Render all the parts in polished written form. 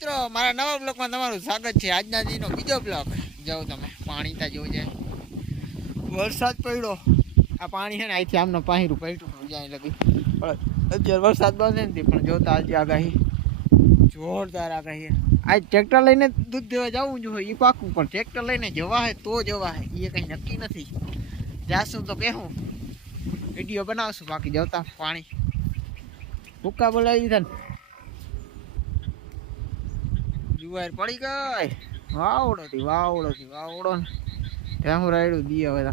મિત્રો મારા નવા બ્લોગમાં તમારું સ્વાગત છે। આજના દીનો બીજો બ્લોગ। જાઓ તમે પાણી ત્યાં જોઈ જાય, વરસાદ પડ્યો। આ પાણી છે ને અહીંથી આમનો પાહીરું પડ્યું જાય લગી, પણ અત્યારે વરસાદ બંધ નથી। પણ જોતા આજે આગાહી જોરદાર આગાહી। આજ ટ્રેક્ટર લઈને દૂધ દેવા જવું જોઈએ એ પાકું, પણ ટ્રેક્ટર લઈને જવા હે તો જવા હે એ કંઈ નક્કી નથી। જાશું તો કહેવું, વિડીયો બનાવશું, બાકી જતા પાણી ભૂક્કા બોલાવી દીધા ને જુવાર પડી ગઈ। વાવડો ને ત્યાં હું રાયડું દી હવે।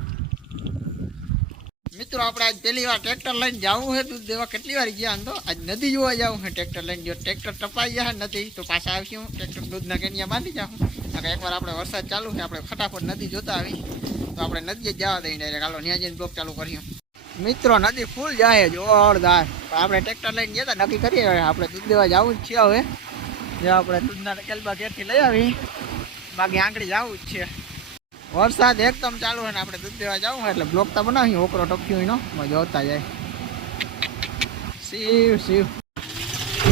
મિત્રો આપણે આજ પહેલી વાર ટ્રેક્ટર લઈને જવું છે દૂધ દેવા। કેટલી વાર ગયા તો આજ નદી જોવા જવું છે ટ્રેક્ટર લઈને। જો ટ્રેક્ટર ટપાઈ જાય નથી તો પાછા આવીશું ટ્રેક્ટર દૂધના કેનિયા બાંધી જાઉં। એકવાર આપણે વરસાદ ચાલુ છે, આપણે ફટાફટ નદી જોતા આવી તો આપણે નદીએ જ જવા દઈએ ડાયરેક્ટ। હાલો ત્યાં જઈને બ્લોક ચાલુ કર્યું। મિત્રો નદી ફૂલ જાય જોરદાર, આપણે ટ્રેક્ટર લઈને ગયા હતા, નક્કી કરીએ આપણે દૂધ દેવા જવું જ છે। હવે જો આપણે દૂધના કેલબા ઘેરથી લઈ આવી, બાકી આંગળી જવું જ છે। વરસાદ એકદમ ચાલુ હોય ને આપણે દૂધ દેવા જવું હોય એટલે બ્લોક તો બનાવી ઓકરો ટપ્યો એનો જોતા જાય। શિવ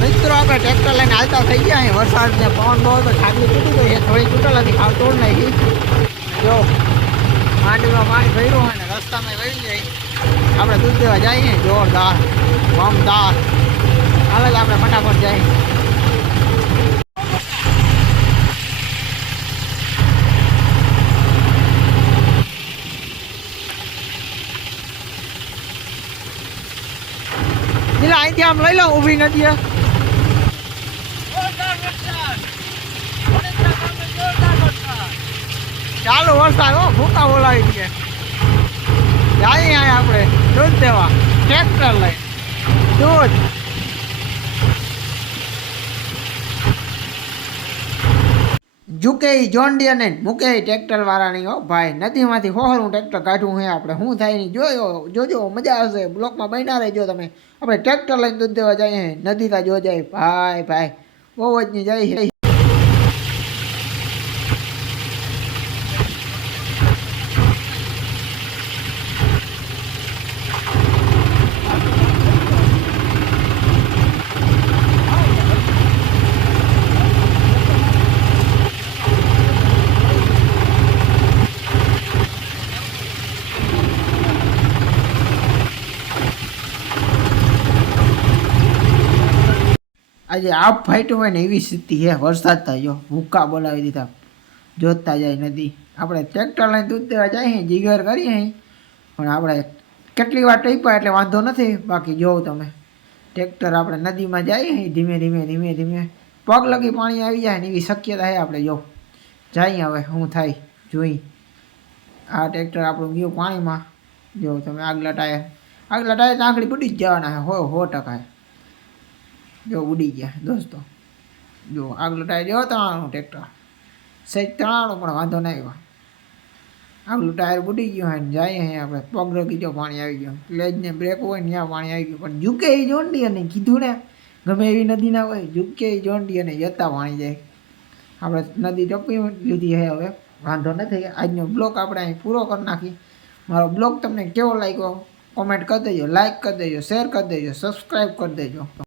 મિત્રો આપણે ટ્રેક્ટર લઈને હાલતા થઈ ગયા અહીં। વરસાદ ને પવન બહુ તો છાગલી તૂટી ગઈ છે, થોડી તૂટેલ હતી, ખાવ તોડ નાખી। જો માંડવીમાં પાણી ભર્યું હોય ને રસ્તામાં વહી જાય। આપણે દૂધ દેવા જઈએ જોરદાર બમદાર। હાલે જ આપણે ફટાફટ જઈએ। અહીંથી આમ લઈ લો ઊભી નદી ચાલુ વરસાદ હો, ભૂકા બોલાવી દઈએ। જઈએ આપણે દૂધ દેવા ટ્રેક્ટર લઈ દૂધ। ઝુકે જોંડિયા ને મૂકે ટ્રેક્ટર વાળા નહીં હો ભાઈ। નદીમાંથી હોહરું ટ્રેક્ટર કાઢવું હે આપણે, શું થાય નહીં જોજો મજા આવશે। બ્લોકમાં બન્યા રહેજો તમે। આપણે ટ્રેક્ટર લઈને દૂધ દેવા જઈએ નદી તા જો જાય ભાઈ બહુ જ નહીં જાય। આજે આપ ફાઈટું હોય ને એવી સ્થિતિ છે। વરસાદ થાય જો ભૂક્કા બોલાવી દીધા, જોતા જાય નદી। આપણે ટ્રેક્ટર લઈને દૂધ દેવા જઈએ જીગર કરીએ, પણ આપણે કેટલી વાર ટપ્યા એટલે વાંધો નથી। બાકી જોઉં તમે ટ્રેક્ટર આપણે નદીમાં જઈએ ધીમે પગ લગી પાણી આવી જાય ને એવી શક્યતા છે। આપણે જો જઈએ હવે શું થાય જોઈ। આ ટ્રેક્ટર આપણું ગયું પાણીમાં, જો તમે આગલા ટાયર આંગળી બુડી જ જવાના છે 100%। જો ઉડી ગયા દોસ્તો, જો આગલો ટાયર જો તણાણું ટ્રેક્ટર સહેજ તણાણું પણ વાંધો નહીં આવ્યો। આગલું ટાયર બુડી ગયું હોય ને જાય અહીં આપણે પગ રગી જો પાણી આવી ગયું, ક્લેજ ને બ્રેક હોય ને ત્યાં પાણી આવી ગયું। પણ ઝૂકે એ જોંડી અને કીધું ને ગમે એવી નદી ના હોય, ઝૂકે એ જોંડી અને જતા પાણી જાય। આપણે નદી ટપી લીધી છે, હવે વાંધો નથી। આજનો બ્લોગ આપણે અહીં પૂરો કરી નાખી। મારો બ્લોગ તમને કેવો લાગ્યો કોમેન્ટ કરી દેજો, લાઇક કરી દેજો, શેર કરી દેજો, સબસ્ક્રાઈબ કરી દેજો।